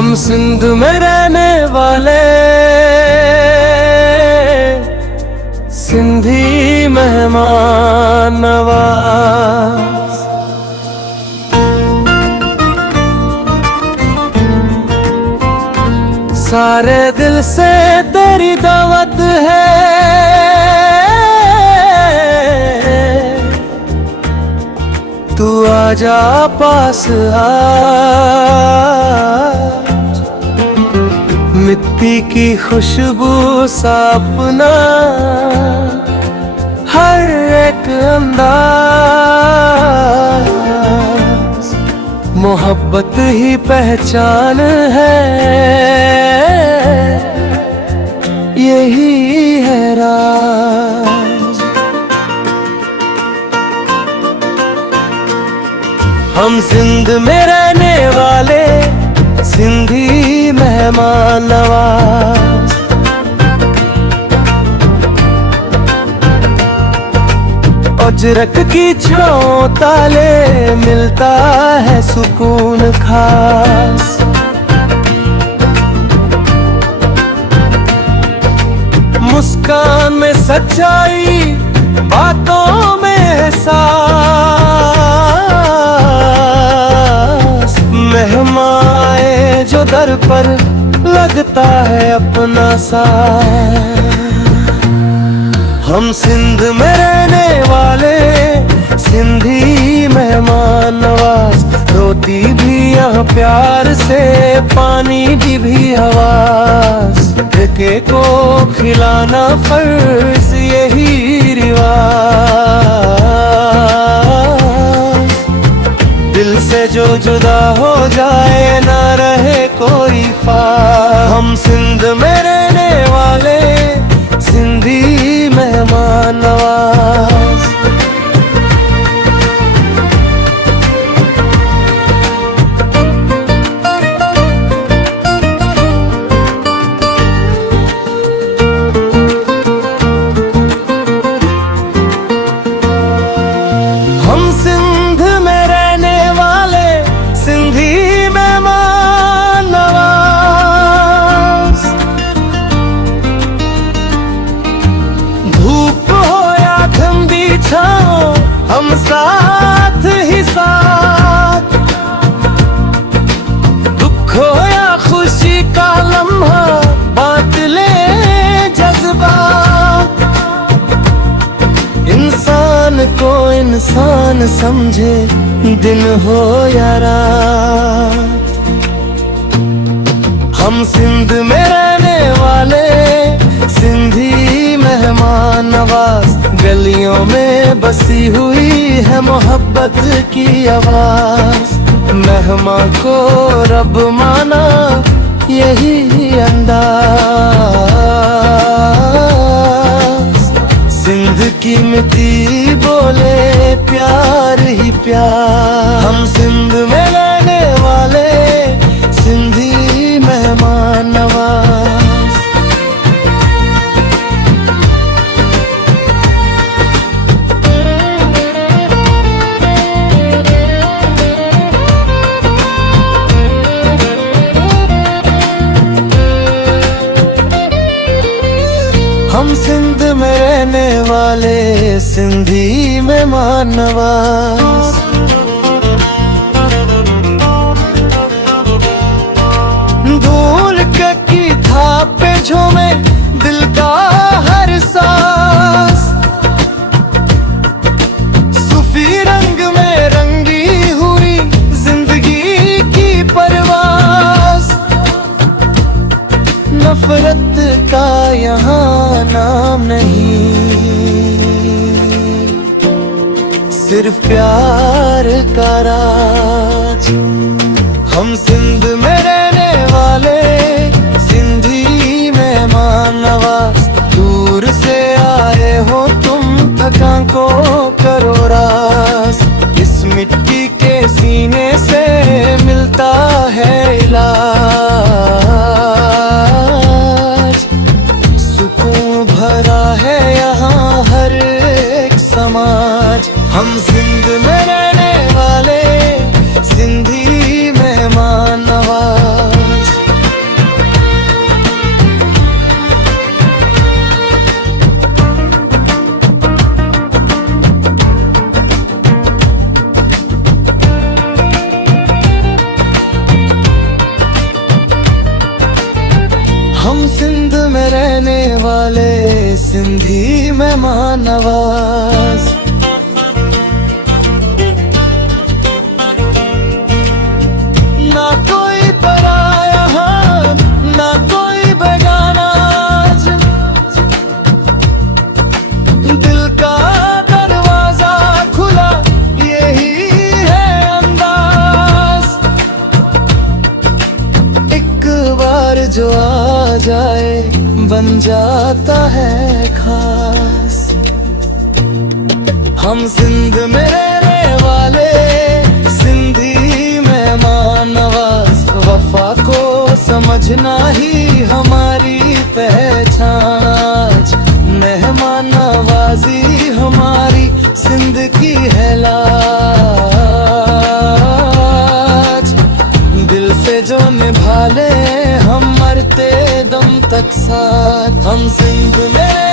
हम सिंध में रहने वाले सिंधी मेहमान नवाज। सारे दिल से तेरी दावत है, तू आजा पास आज। मिट्टी की खुशबू सा अपना हर एक अंदाज, मोहब्बत ही पहचान है, यही है राज। हम सिंध में रहने वाले सिंधी मेहमान नवाज। अजरक की छाँव ताले मिलता है सुकून खास। मुस्कान में सच्चाई, बातों में एहसास। मेहमाए जो दर पर लगता है अपना सा। हम सिंध में रहने वाले सिंधी मेहमान नवाज। रोटी भी यहाँ प्यार से, पानी की भी आवाज। ठेके को खिलाना फर्ज, यही रिवाज। दिल से जो जुदा हो जाए ना रहे कोई फास। हम सिंध में रहने वाले सिंधी मेहमान नवाज। हम सिंध में रहने वाले सिंधी मेहमान नवाज। धूप हो या ठंडी छाँव, हम साथ ही साथ। दुख हो या खुशी का लम्हा, बांट ले जज्बात। इंसान को इंसान समझे, दिन हो या रात। हम सिंध में रहने वाले सिंधी मेहमान नवाज। गलियों में बसी हुई है मोहब्बत की आवाज। मेहमान को रब माना, यही अंदाज। सिंध की मिट्टी बोले प्यार ही प्यार। हम सिंध में रहने वाले सिंधी मेहमान नवाज। हम सिंध में रहने वाले सिंधी मेहमान नवाज। धूल की थाप पे झूमे दिल का हर सांस। सूफी रंग में रंगी हुई जिंदगी की परवास। नफरत का यहाँ नाम नहीं, सिर्फ प्यार का राज। हम सिंध में रहने वाले सिंधी मेहमान नवाज। दूर से आए हो तुम, थकान को करो रास। इस मिट्टी के सीने से मिलता है इलाज। सुकून भरा है यहाँ हर एक समाज। हम सिंध में रहने वाले सिंधी मेहमान नवाज। रहने वाले सिंधी मेहमान नवाज। ना कोई पराया हाथ, ना कोई बेगाना, दिल का दरवाजा खुला यही है अंदाज। एक बार जो आ जाए बन जाता है खास। हम सिंध में रहने वाले सिंधी मेहमान नवाज। वफा को समझना ही हमारी पहचान आज। मेहमान नवाजी हमारी सिंध की है लाज। दिल से जो निभा ले हम मरते दम तक साथ। हम सिंध में